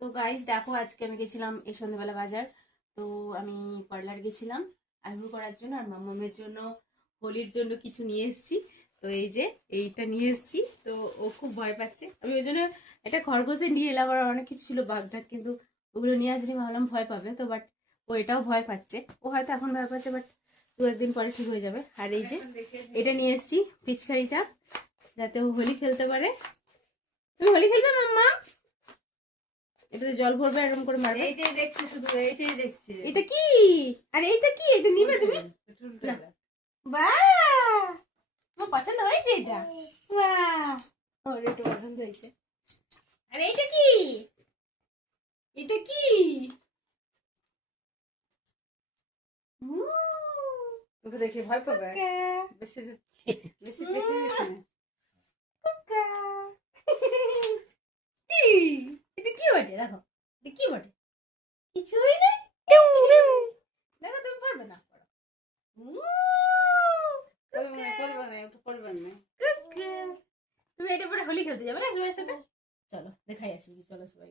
তো গাইস দেখো, আজকে আমি গেছিলাম এই সন্ধ্যাবেলা বাজার। তো আমি পার্লার গেছিলাম আইব্রো করার জন্য, আর মামামের জন্য হোলির জন্য কিছু নিয়ে এসেছি। তো এই যে এইটা নিয়ে এসেছি, তো ও খুব ভয় পাচ্ছে। আমি ওই জন্য একটা খরগোশে নিয়ে এলাম, আর অনেক কিছু ছিল বাগটাক, কিন্তু ওগুলো নিয়ে আসলে ভাবলাম ভয় পাবে তো, বাট ও এটাও ভয় পাচ্ছে। ও হয়তো এখন ভয় পাচ্ছে, বাট 2 একদিন পরে ঠিক হয়ে যাবে। আর এই যে এটা নিয়ে এসেছি পিচকারিটা, যাতে ও হোলি খেলতে পারে। তুমি হোলি খেলবে মাম্মা? এটাতে জল ভরবে, এরকম করে মারবে। এইটাই দেখছি, শুধু এইটাই দেখছি। এটা কি? আর এইটা কি? এটা নিবে তুমি? না। বাহ, তোমার পছন্দ হয়েছে এটা? বাহ, ওর একটু পছন্দ হয়েছে। আর এইটা কি? এটা কি? তোকে দেখে ভয় পাবে। বেশি বেশি দেখে গেছে। কি? এটা কি বটে? দেখো, এটা কি বটে? কিছুই নেই। দেখো, তুমি পারবে না। করবে না, একটু করবেন না। তুমি এটা পরে হোলি খেলতে যাবে না সবাই সাথে? চলো দেখাই আসি, চলো সবাই।